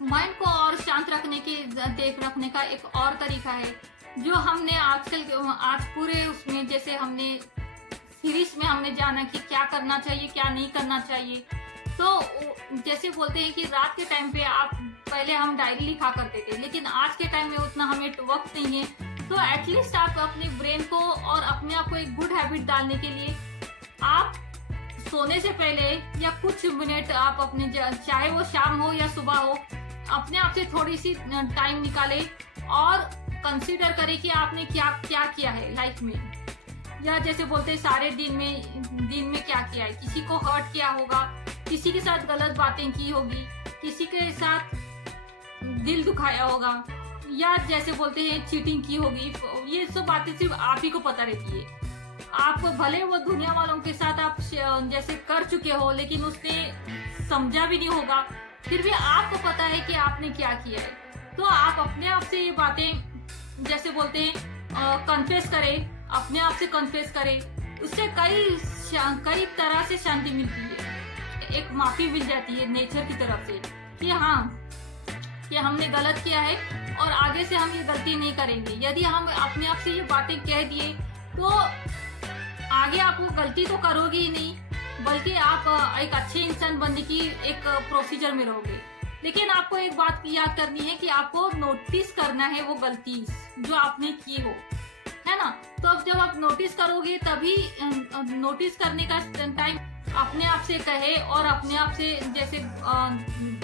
Mind को और शांत रखने की देख रखने का एक और तरीका है जो हमने आज पूरे उसमें जैसे हमने सीरीज में हमने जाना कि क्या करना चाहिए क्या नहीं करना चाहिए। तो जैसे बोलते हैं कि रात के टाइम पे आप पहले हम डायरी लिखा करते थे, लेकिन आज के टाइम में उतना हमें वक्त नहीं है। तो एटलीस्ट आप अपने ब्रेन को और अपने आप को एक गुड हैबिट डालने के लिए आप सोने से पहले या कुछ मिनट आप अपने चाहे वो शाम हो या सुबह हो, अपने आप से थोड़ी सी टाइम निकाले और कंसीडर करें कि आपने क्या क्या किया है लाइफ में, या जैसे बोलते हैं सारे दिन में क्या किया है। किसी को हर्ट किया होगा, किसी के साथ गलत बातें की होगी, किसी के साथ दिल दुखाया होगा, या जैसे बोलते हैं चीटिंग की होगी। ये सब बातें सिर्फ आप ही को पता रहती है। आपको भले वो दुनिया वालों के साथ आप जैसे कर चुके हो, लेकिन उसने समझा भी नहीं होगा, फिर भी आपको पता है कि आपने क्या किया है। तो आप अपने आप से ये बातें जैसे बोलते हैं कन्फेस करें, अपने आप से कन्फेस करें, उससे कई तरह से शांति मिलती है। एक माफी मिल जाती है नेचर की तरफ से कि हाँ कि हमने गलत किया है और आगे से हम ये गलती नहीं करेंगे। यदि हम अपने आप से ये बातें कह दिए तो आगे आप वो गलती तो करोगे ही नहीं, बल्कि आप एक अच्छे इंसान बनने की एक प्रोसीजर में रहोगे। लेकिन आपको एक बात याद करनी है कि आपको नोटिस करना है वो गलती जो आपने की हो, है ना। तो अब जब आप नोटिस करोगे तभी नोटिस करने का टाइम अपने आप से कहे और अपने आप से जैसे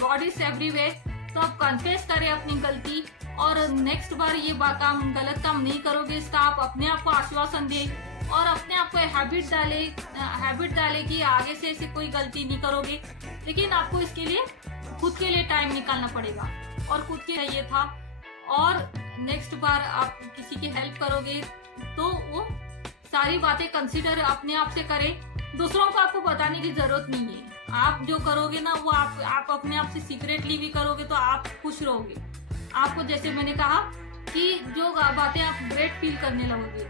गॉड इज एवरीवेयर, तो आप कन्फेस करें अपनी गलती और नेक्स्ट बार ये गलत काम नहीं करोगे, इसका आप अपने आप को आश्वासन दें और अपने आप को हैबिट डाले कि आगे से ऐसी कोई गलती नहीं करोगे। लेकिन आपको इसके लिए खुद के लिए टाइम निकालना पड़ेगा और खुद के लिए था। और नेक्स्ट बार आप किसी की हेल्प करोगे तो वो सारी बातें कंसीडर अपने आप से करें। दूसरों को आपको बताने की जरूरत नहीं है। आप जो करोगे ना वो आप अपने आप से सीक्रेटली भी करोगे तो आप खुश रहोगे। आपको जैसे मैंने कहा कि जो बातें आप ग्रेट फील करने लगोगे,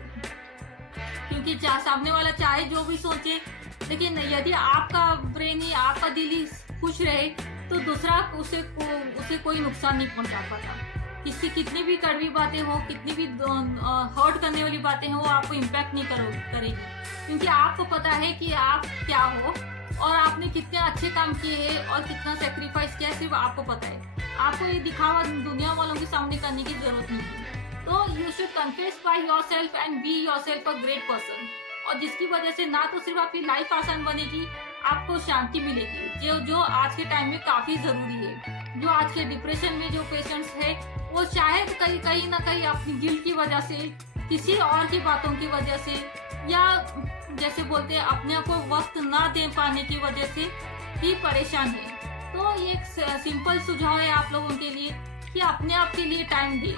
क्योंकि सामने वाला चाहे जो भी सोचे, लेकिन यदि आपका ब्रेन ही आपका दिल ही खुश रहे तो दूसरा उसे कोई नुकसान नहीं पहुंचा पाता। किसी कितनी भी कड़वी बातें हो, कितनी भी हर्ट करने वाली बातें हो, वो आपको इम्पैक्ट नहीं करेगी, क्योंकि आपको पता है कि आप क्या हो और आपने कितने अच्छे काम किए हैं और कितना सेक्रीफाइस किया है, सिर्फ आपको पता है। आपको ये दिखावा दुनिया वालों के सामने करने की जरूरत नहीं है। तो you should confess by yourself and be yourself a great person, और जिसकी वजह से ना तो सिर्फ आपकी लाइफ आसान बनेगी, आपको शांति मिलेगी, जो आज के टाइम में काफी जरूरी है। जो आज के डिप्रेशन में जो पेशेंट्स है वो शायद कहीं ना कहीं अपनी गिल्ट की वजह से, किसी और की बातों की वजह से, या जैसे बोलते हैं अपने आप को वक्त ना दे पाने की वजह से ही परेशान है। तो ये एक सिंपल सुझाव है आप लोगों के लिए कि अपने आप के लिए टाइम दें।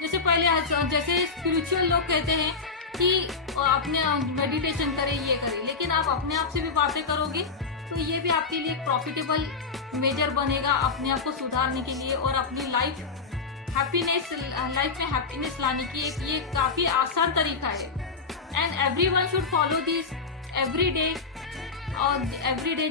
जैसे पहले जैसे स्पिरिचुअल लोग कहते हैं कि अपने मेडिटेशन करें, ये करें, लेकिन आप अपने आप से भी बातें करोगे तो ये भी आपके लिए एक प्रॉफिटेबल मेजर बनेगा अपने आप को सुधारने के लिए और अपनी लाइफ में हैप्पीनेस लाने की एक ये काफी आसान तरीका है। And everyone should follow this every day, और एवरी डे